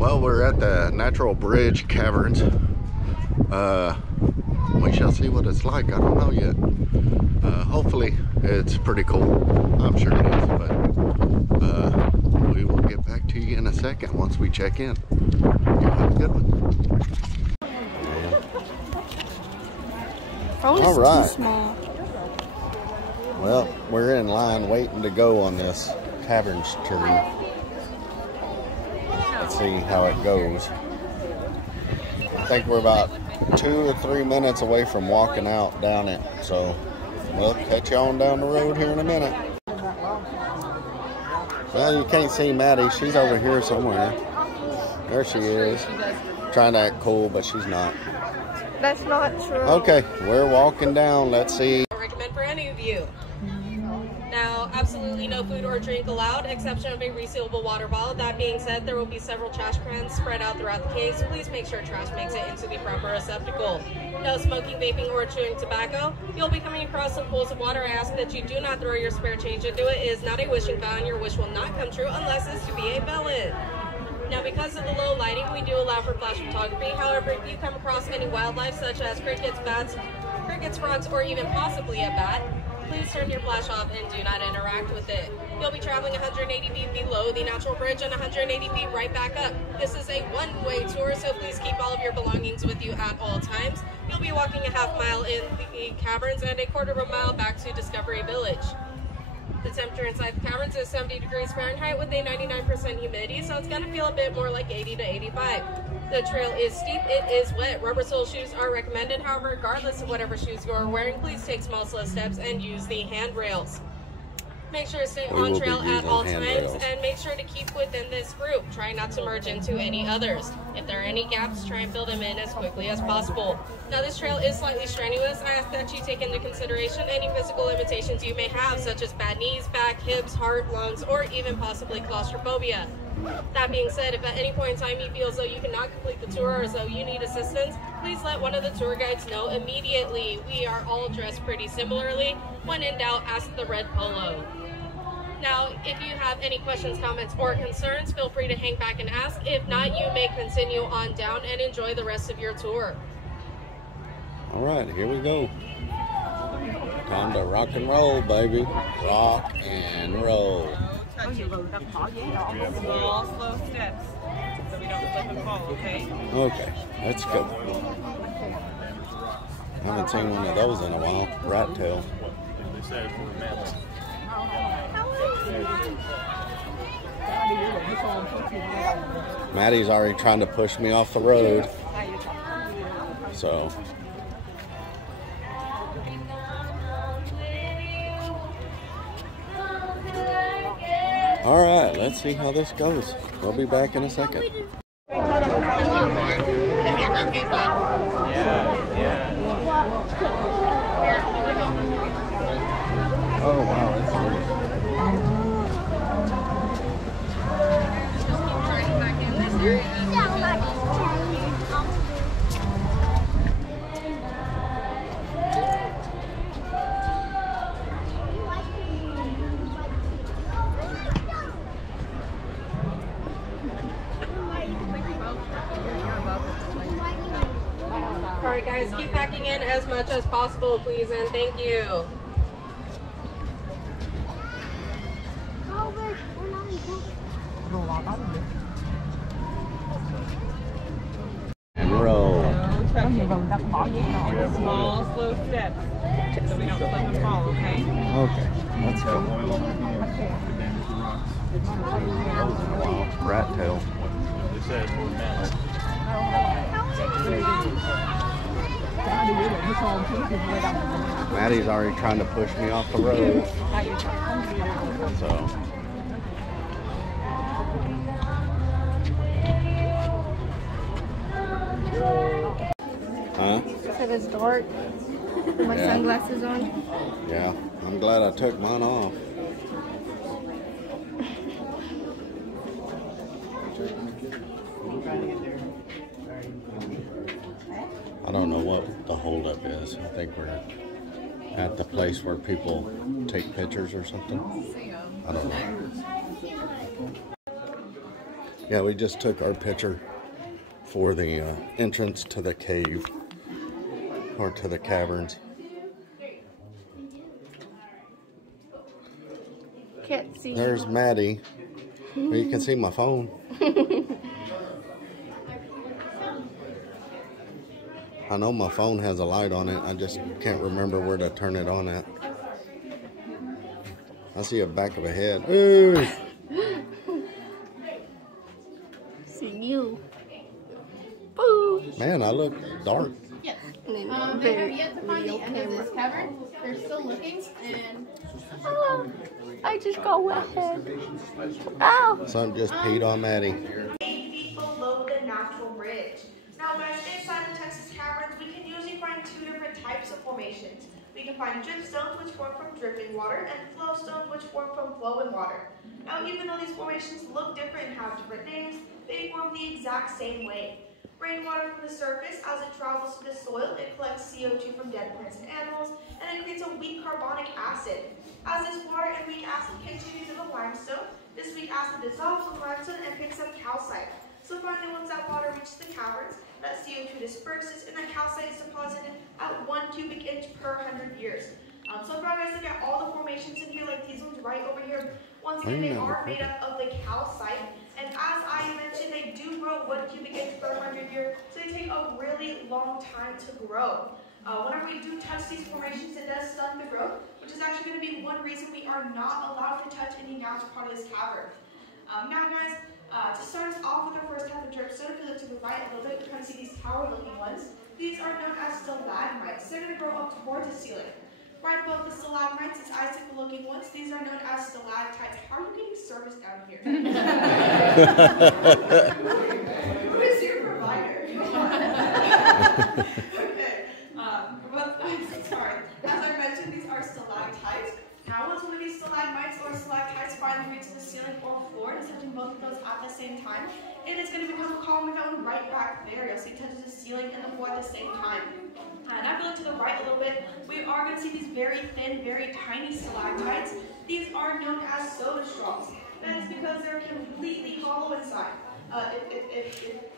Well, we're at the Natural Bridge Caverns. We shall see what it's like. I don't know yet. Hopefully it's pretty cool. I'm sure it is, but we will get back to you in a second once we check in. You have a good one. All right. Too small. Well, we're in line waiting to go on this Caverns tour. Let's see how it goes. I think we're about 2 or 3 minutes away from walking out down it, so we'll catch you on down the road here in a minute. Well, you can't see Maddie. She's over here somewhere. There she is. Trying to act cool, but she's not. That's not true. Okay, we're walking down. Let's see. I recommend for any of you. Now, absolutely no food or drink allowed, exception of a resealable water bottle. That being said, there will be several trash cans spread out throughout the cave, so please make sure trash makes it into the proper receptacle. No smoking, vaping, or chewing tobacco. You'll be coming across some pools of water. I ask that you do not throw your spare change into it. It is not a wishing fountain. Your wish will not come true unless it's to be a felon. Now, because of the low lighting, we do allow for flash photography. However, if you come across any wildlife, such as crickets, bats, frogs, or even possibly a bat, please turn your flash off and do not interact with it. You'll be traveling 180 feet below the natural bridge and 180 feet right back up. This is a one-way tour, so please keep all of your belongings with you at all times. You'll be walking a half mile in the caverns and a quarter of a mile back to Discovery Village. The temperature inside the caverns is 70 degrees Fahrenheit with a 99% humidity, so it's going to feel a bit more like 80 to 85. The trail is steep, it is wet. Rubber sole shoes are recommended. However, regardless of whatever shoes you are wearing, please take small slow steps and use the handrails. Make sure to stay on trail at all times and make sure to keep within this group. Try not to merge into any others. If there are any gaps, try and fill them in as quickly as possible. Now, this trail is slightly strenuous. I ask that you take into consideration any physical limitations you may have, such as bad knees, back, hips, heart, lungs, or even possibly claustrophobia. That being said, if at any point in time you feel as though you cannot complete the tour or as though you need assistance, please let one of the tour guides know immediately. We are all dressed pretty similarly. When in doubt, ask the red polo. Now, if you have any questions, comments, or concerns, feel free to hang back and ask. If not, you may continue on down and enjoy the rest of your tour. All right, here we go. Time to rock and roll, baby. Rock and roll. Small, slow steps so we don't slip and fall, okay? Okay, let's go. I haven't seen one of those in a while. Rat tail. They say for mammoth. Maddie's already trying to push me off the road. So. All right, let's see how this goes. We'll be back in a second. Oh, wow, that's great. Alright guys, keep packing in as much as possible, please, and thank you. And roll. Small, slow steps so we don't slip and fall, okay? Okay, let's go. Rat tail. They say for mammoth. Maddie's already trying to push me off the road. So. Huh? It was dark with my sunglasses on. Yeah, I'm glad I took mine off. I don't know what the holdup is. I think we're at the place where people take pictures or something. I don't know. Yeah, we just took our picture for the entrance to the cave, or to the caverns. Can't see. There's Maddie. Well, you can see my phone. I know my phone has a light on it. I just can't remember where to turn it on at. I see a back of a head. Ooh. See you. Boo. Man, I look dark. Yes. And then They have very yet to find the end of this cavern. They're still looking, and Oh, I just got wet head. Ow. Some just peed on Maddie. 8 feet below the natural ridge. Now guys, inside the Texas caverns, we can usually find 2 different types of formations. We can find dripstones, which form from dripping water, and flowstones, which form from flowing water. Now, even though these formations look different and have different names, they form the exact same way. Rainwater from the surface, as it travels to the soil, it collects CO2 from dead plants and animals, and it creates a weak carbonic acid. As this water and weak acid continue to the limestone, this weak acid dissolves the limestone and picks up calcite. So finally, once that water reaches the caverns, that CO2 disperses and that calcite is deposited at 1 cubic inch per 100 years. So if you guys look at all the formations in here, like these ones right over here, once again, they are made up of the calcite. And as I mentioned, they do grow 1 cubic inch per 100 years, so they take a really long time to grow. Whenever we do touch these formations, it does stunt the growth, which is actually going to be one reason we are not allowed to touch any natural part of this cavern. Now guys, to start us off with our first type of dripstone, if you look to the right a little bit, we're going to see these tower-looking ones. These are known as stalagmites. They're going to grow up towards the ceiling. Right above the stalagmites, it's icicle-looking ones. These are known as stalactites. How are you getting service down here? Who is your provider? Okay. Sorry. As I mentioned, these are stalactites. Now, once one of these stalagmites or stalactites finally reaches the ceiling or floor, and touching both of those at the same time, it is going to become a column found right back there. You'll see it touches the ceiling and the floor at the same time. Now, if you look to the right a little bit, we are going to see these very thin, very tiny stalactites. These are known as soda straws. That is because they're completely hollow inside.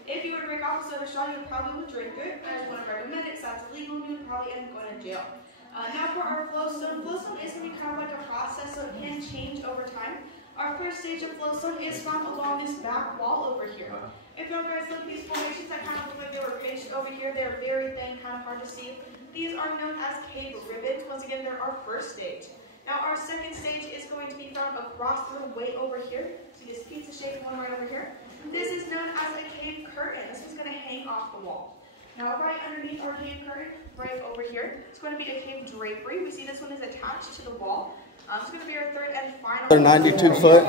If you were to break off a soda straw, you probably would drink it. I just want to recommend it, so that's illegal, and you would probably end up going to jail. Now for our flowstone. Flowstone is going to be kind of like a process, so it can change over time. Our first stage of flowstone is found along this back wall over here. If you guys look at these formations that kind of look like they were pinched over here, they're very thin, kind of hard to see. These are known as cave ribbons. Once again, they're our first stage. Now our second stage is going to be found across the room way over here. See this pizza-shaped one right over here? This is known as a cave curtain. This one's going to hang off the wall. Now right underneath our cave curtain, right over here, it's going to be a cave drapery. We see this one is attached to the wall. It's going to be our third and final. They're 92 foot.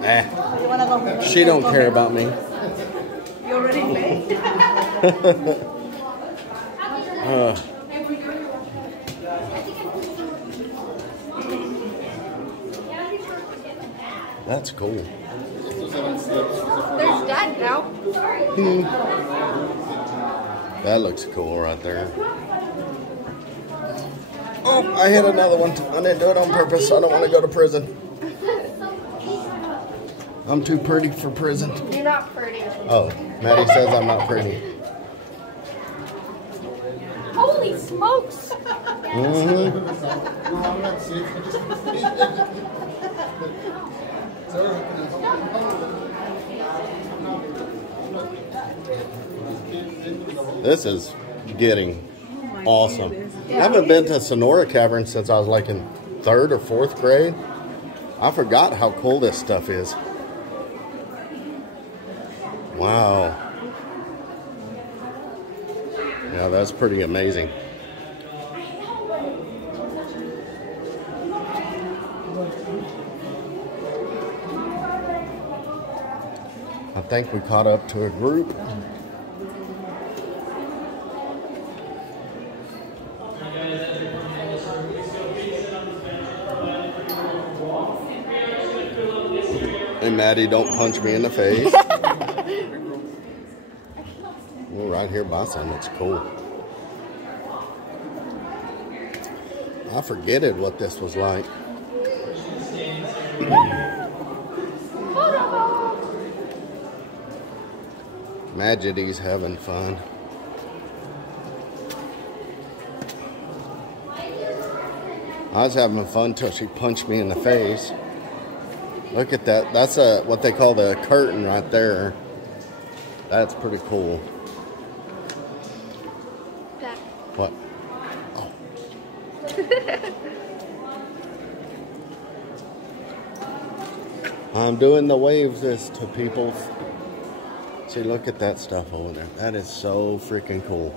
Nah. She don't care about me. You already paid? That's cool. There's Dad now. That looks cool right there. Oh, I hit another one. I didn't do it on purpose. I don't want to go to prison. I'm too pretty for prison. You're not pretty. Oh, Maddie says I'm not pretty. Holy smokes! This is getting awesome. I haven't been to Sonora Caverns since I was like in 3rd or 4th grade. I forgot how cool this stuff is. Wow. Yeah, that's pretty amazing. I think we caught up to a group. Hey, Maddie, don't punch me in the face. We're right here by something that's cool. I forgetted what this was like. Majesty's having fun. I was having fun till she punched me in the face. Look at that. That's what they call the curtain right there. That's pretty cool. That. What? Oh. I'm doing the waves this to people. See, look at that stuff over there. That is so freaking cool.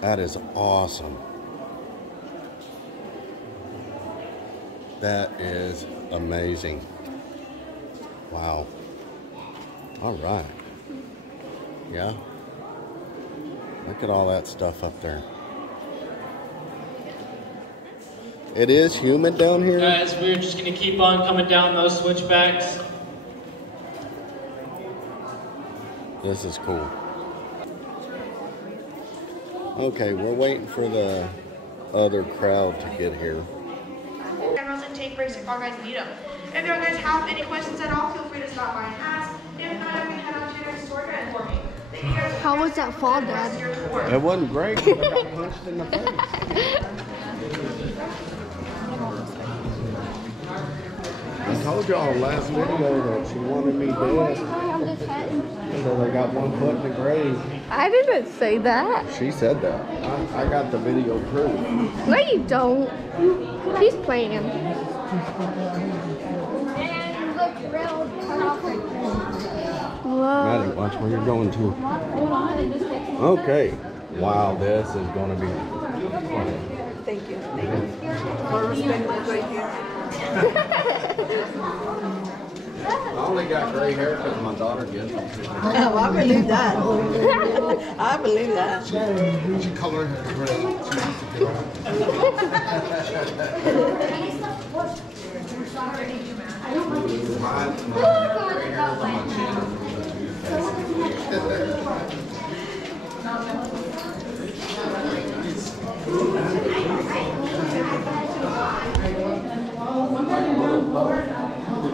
That is awesome. That is amazing. Wow. All right. Yeah. Look at all that stuff up there. It is humid down here. Guys, we're just going to keep on coming down those switchbacks. This is cool. Okay, we're waiting for the other crowd to get here. Cameras and take breaks if you guys need them. If you guys have any questions at all, feel free to stop by and ask. If not, we head out to your next door and for me. How was that fall, Dad? It wasn't great because I got punched in the face. I told y'all last video that she wanted me dead. So they got one foot in the grave. I didn't say that. She said that. I got the video proof. No, you don't. He's playing. Maddie, watch where you're going to. Okay. Wow, this is going to be funny. Thank you. Thank you. For respect right here. I only got gray hair because my daughter gives them to me. Oh, I believe that. I believe that. She colored her gray. She used to get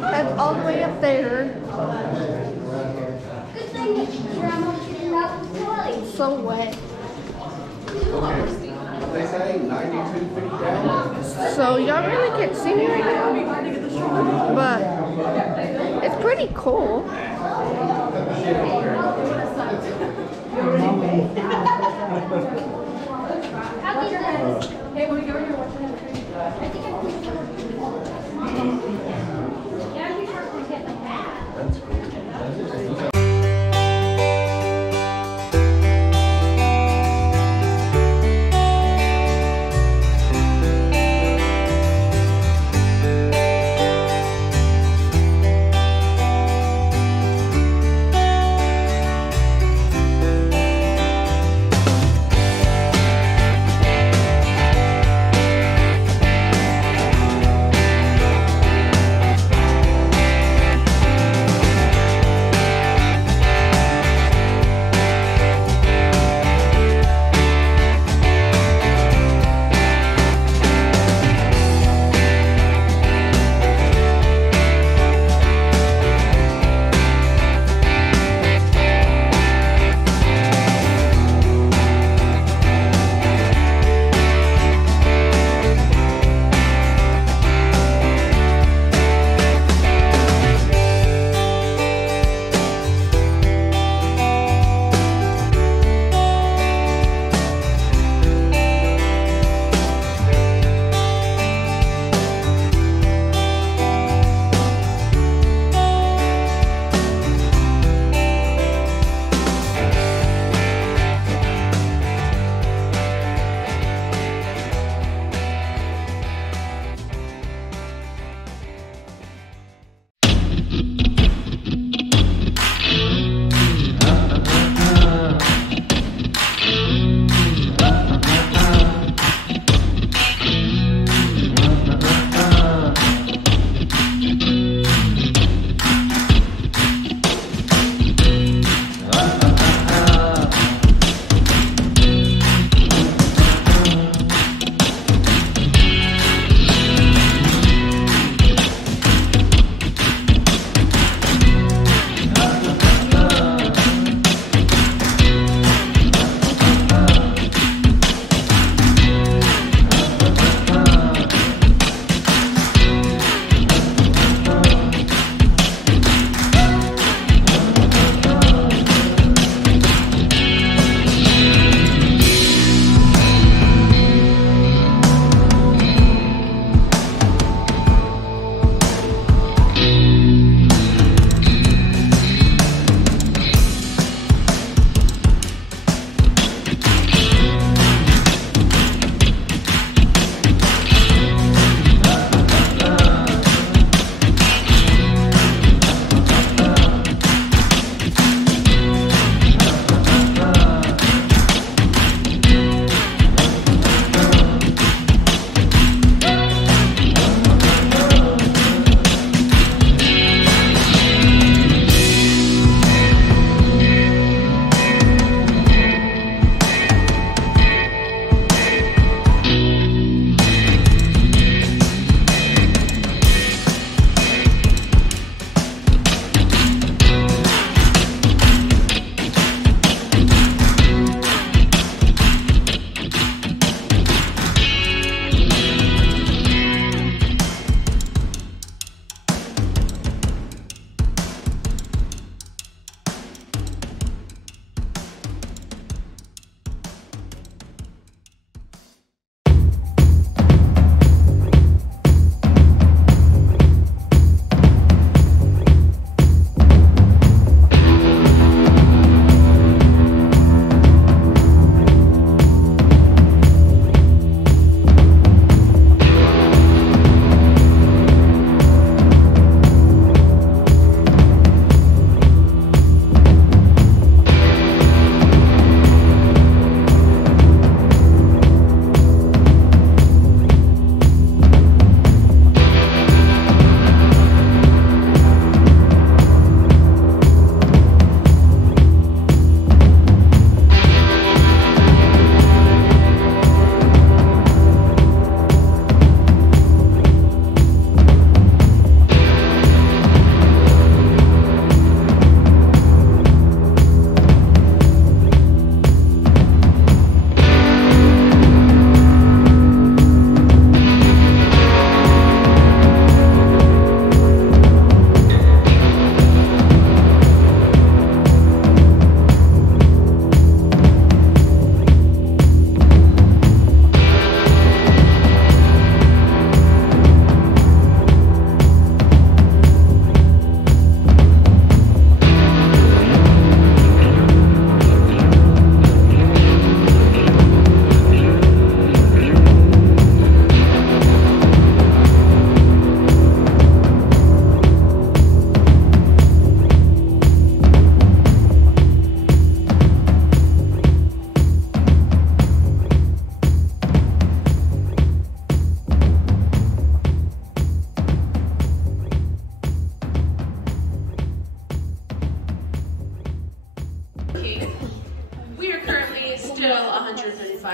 That's all the way up there. So wet. They say 92 feet down. So y'all really can't see me right now, but it's pretty cool.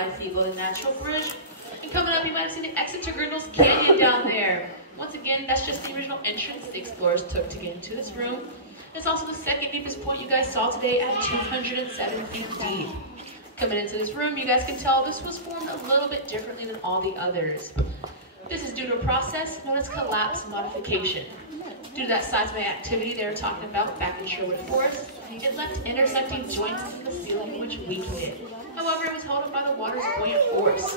5 feet below the natural bridge. And coming up, you might have seen the exit to Grindle's Canyon down there. Once again, that's just the original entrance the explorers took to get into this room. It's also the second deepest point you guys saw today at 207 feet deep. Coming into this room, you guys can tell this was formed a little bit differently than all the others. This is due to a process known as collapse modification. Due to that seismic activity they were talking about back in Sherwood Forest, it left intersecting joints in the ceiling which weakened it. However, it was held up by the water's buoyant force.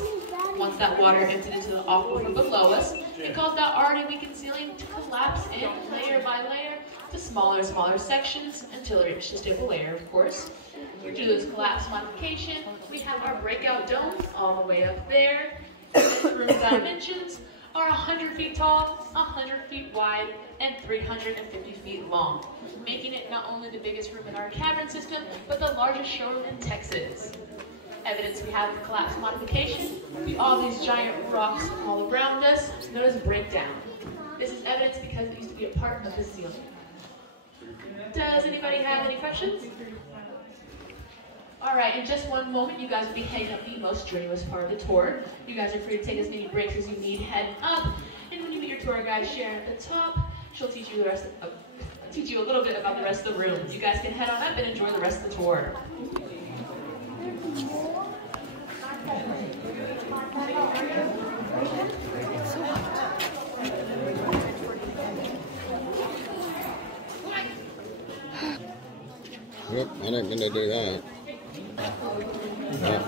Once that water emptied into the aquifer below us, it caused that already weakened ceiling to collapse in layer by layer to smaller and smaller sections until it reached a stable layer, of course. Due to this collapse modification, we have our breakout domes all the way up there. This room's dimensions are 100 feet tall, 100 feet wide, and 350 feet long, making it not only the biggest room in our cavern system, but the largest showroom in Texas. Evidence we have of collapse modification would be all these giant rocks all around us, known as breakdown. This is evidence because it used to be a part of the ceiling. Does anybody have any questions? Alright, in just one moment, you guys will be heading up the most strenuous part of the tour. You guys are free to take as many breaks as you need heading up. And when you meet your tour guide Sharon at the top, she'll teach you a little bit about the rest of the room. You guys can head on up and enjoy the rest of the tour. Yep, I didn't mean to do that. Yep.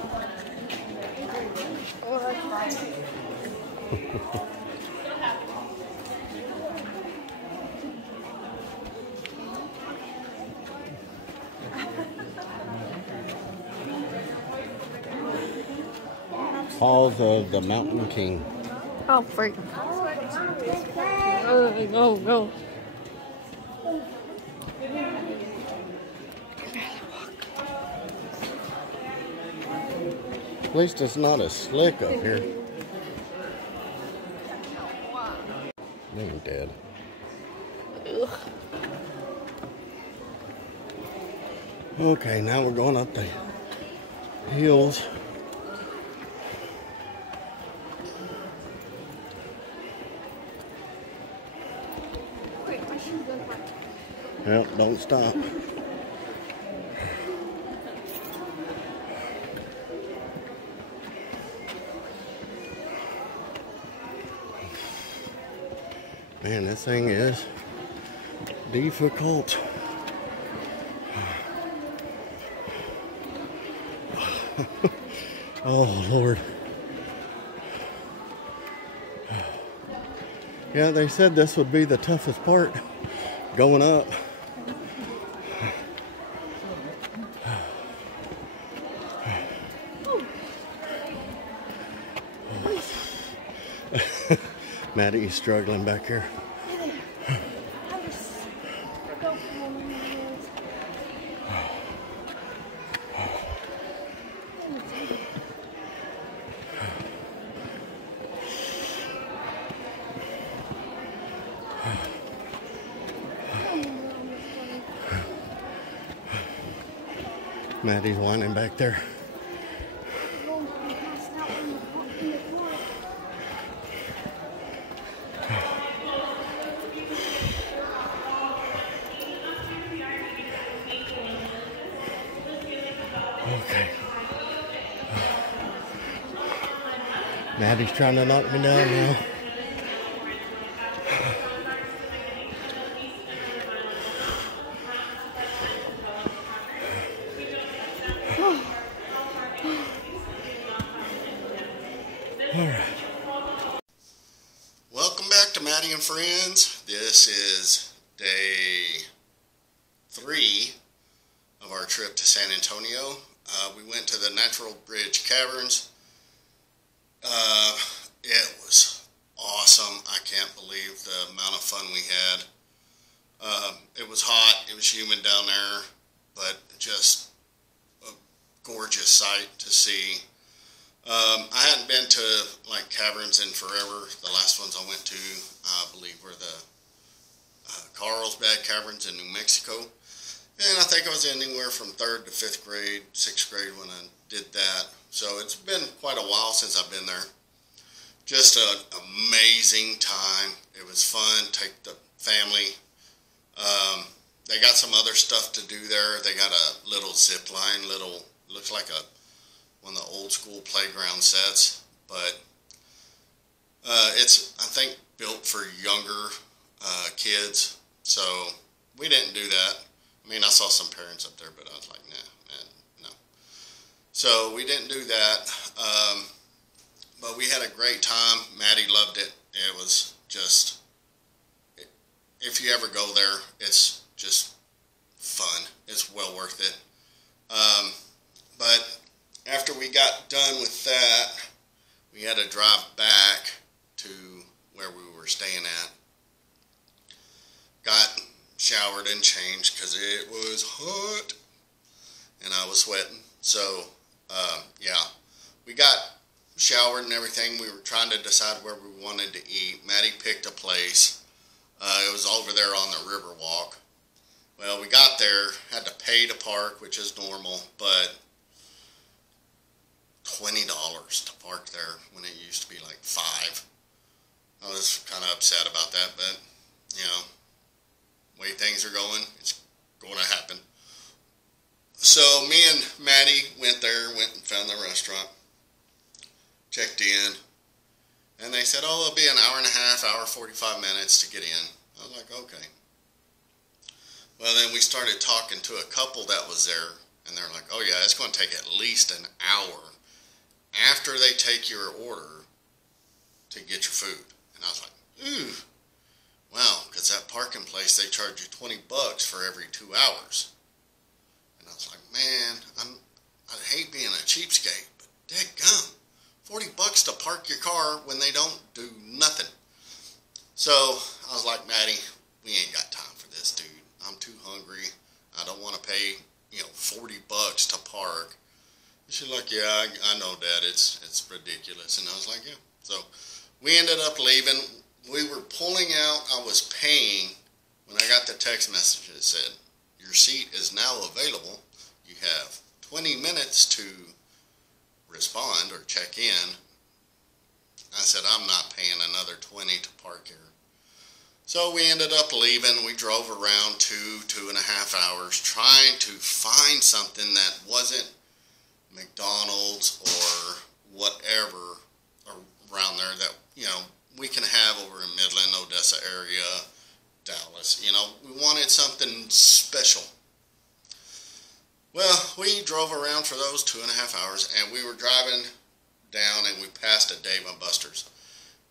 Halls of the Mountain King. Oh, freak. Oh, go. At least it's not as slick up here. They ain't dead. Ugh. Okay, now we're going up the hills. Yep, don't stop. Man, this thing is difficult. Oh, Lord. Yeah, they said this would be the toughest part going up. Maddie is struggling back here. Maddie's whining back there. Okay. Maddie's trying to knock me down now. Alright. Welcome back to Maddie and Friends. This is day 3 of our trip to San Antonio. We went to the Natural Bridge Caverns. It was awesome. I can't believe the amount of fun we had. It was hot, it was humid down there, but just a gorgeous sight to see. I hadn't been to like caverns in forever. The last ones I went to, I believe, were the Carlsbad Caverns in New Mexico. And I think I was anywhere from 3rd to 5th grade, 6th grade when I did that. So it's been quite a while since I've been there. Just an amazing time. It was fun. Take the family. They got some other stuff to do there. They got a little zip line, looks like one of the old school playground sets, but it's, I think, built for younger kids. So we didn't do that. I mean, I saw some parents up there, but I was like, nah, man, no. So we didn't do that. But we had a great time. Maddie loved it. It was just, if you ever go there, it's just fun. It's well worth it. But after we got done with that, we had to drive back to where we were staying at. Got showered and changed because it was hot and I was sweating. So, yeah, we got showered and everything. We were trying to decide where we wanted to eat. Maddie picked a place. It was over there on the river walk. Well, we got there, had to pay to park, which is normal, but $20 to park there when it used to be like $5. I was kind of upset about that, but, you know, the way things are going, it's going to happen. So me and Maddie went and found the restaurant, checked in, and they said, oh, it'll be an hour and a half, hour 45 minutes to get in. I was like, okay. Well, then we started talking to a couple that was there, and they're like, oh yeah, it's going to take at least an hour after they take your order to get your food. And I was like, ooh, wow, because that parking place, they charge you $20 for every 2 hours. And I was like, man, I hate being a cheapskate, but dadgum, $40 to park your car when they don't do nothing. So I was like, Maddie, we ain't got time for this, dude. I'm too hungry. I don't want to pay, $40 to park. She's like, yeah, I know, Dad. It's ridiculous. And I was like, yeah. So we ended up leaving. We were pulling out. I was paying when I got the text message that said, your seat is now available. You have 20 minutes to respond or check in. I said, I'm not paying another $20 to park here. So we ended up leaving. We drove around 2.5 hours trying to find something that wasn't McDonald's or whatever around there that, we can have over in Midland, Odessa area, Dallas. We wanted something special. Well, we drove around for those 2.5 hours, and we were driving down, and we passed a Dave & Buster's.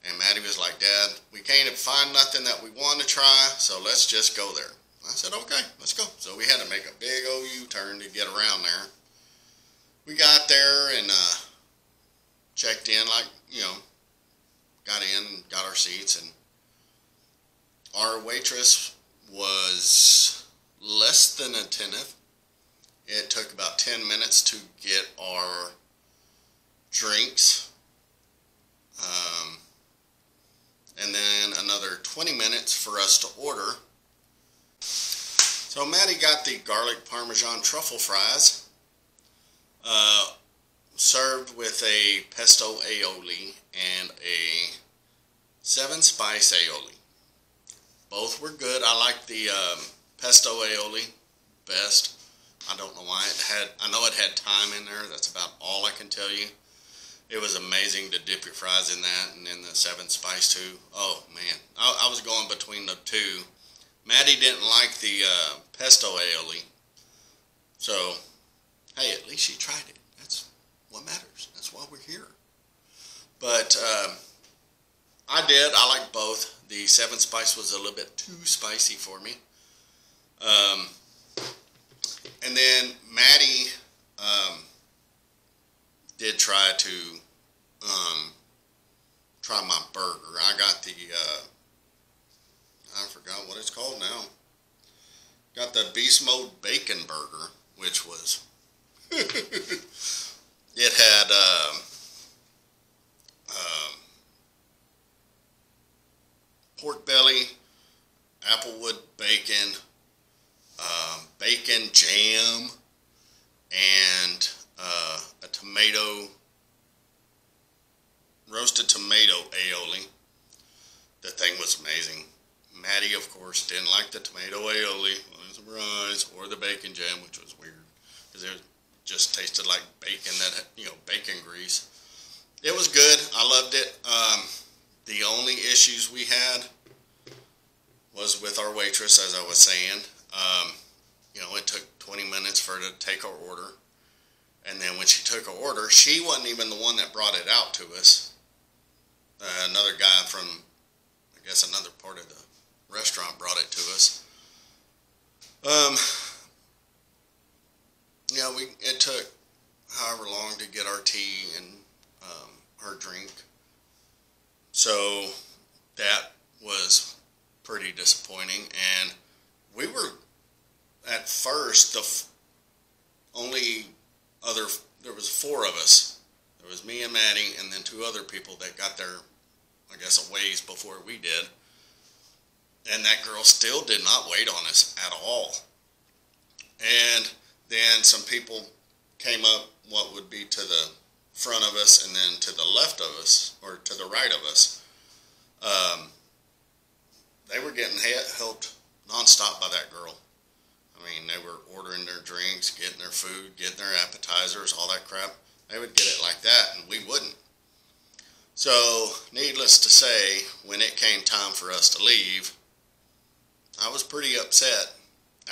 And Maddie was like, Dad, we can't find nothing that we want to try, so let's just go there. I said, okay, let's go. So we had to make a big old U-turn to get around there. We got there and checked in, got in, got our seats, and our waitress was less than attentive. It took about 10 minutes to get our drinks. And then another 20 minutes for us to order. So Maddie got the garlic parmesan truffle fries, served with a pesto aioli and a 7-spice aioli. Both were good. I like the pesto aioli best. I don't know why. I know it had thyme in there. That's about all I can tell you. It was amazing to dip your fries in that, and then the 7-spice too. Oh man, I was going between the two. Maddie didn't like the pesto aioli, so hey, at least she tried it. That's what matters. That's why we're here. But I did. I like both. The 7-spice was a little bit too spicy for me. And then Maddie did try to try my burger. I got the, I forgot what it's called now. Got the Beast Mode Bacon Burger, which was, it had pork belly, applewood bacon, bacon bacon jam and a roasted tomato aioli. The thing was amazing. Maddie, of course, didn't like the tomato aioli, or the rice, or the bacon jam, which was weird, because it just tasted like bacon, bacon grease. It was good. I loved it. The only issues we had was with our waitress, as I was saying. It took 20 minutes for her to take our order. And then when she took our order, she wasn't even the one that brought it out to us. Another guy from, I guess, another part of the restaurant brought it to us. It took however long to get our tea and our drink. So that was pretty disappointing. And we were, at first, there was 4 of us. There was me and Maddie, and then 2 other people that got there, I guess, a ways before we did. And that girl still did not wait on us at all. And then some people came up what would be to the front of us and then to the left of us, or to the right of us. They were getting helped nonstop by that girl. I mean, they were ordering their drinks, getting their food, getting their appetizers, all that crap. They would get it like that, and we wouldn't. So, needless to say, when it came time for us to leave, I was pretty upset.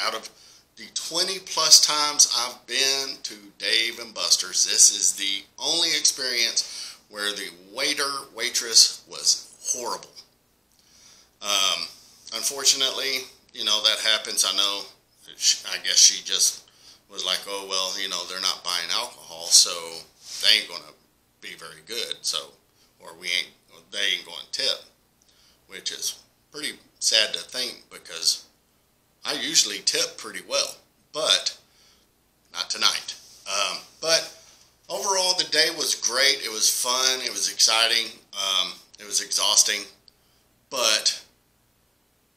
Out of the 20 plus times I've been to Dave & Buster's, this is the only experience where the waitress was horrible. Unfortunately, that happens. I know. I guess she just was like, oh, well, they're not buying alcohol, so they ain't going to be very good. So, or they ain't going to tip, which is pretty sad to think, because I usually tip pretty well, but not tonight. But overall, the day was great. It was fun. It was exciting. It was exhausting, but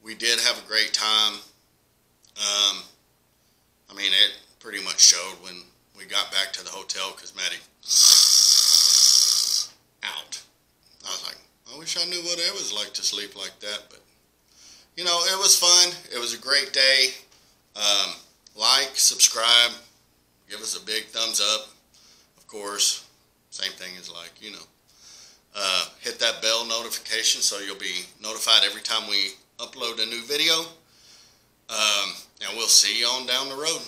we did have a great time. It pretty much showed when we got back to the hotel, because Maddie out. I was like, I wish I knew what it was like to sleep like that, but it was fun. It was a great day. Like, subscribe, give us a big thumbs up. Of course, same thing as hit that bell notification so you'll be notified every time we upload a new video. And we'll see you on down the road.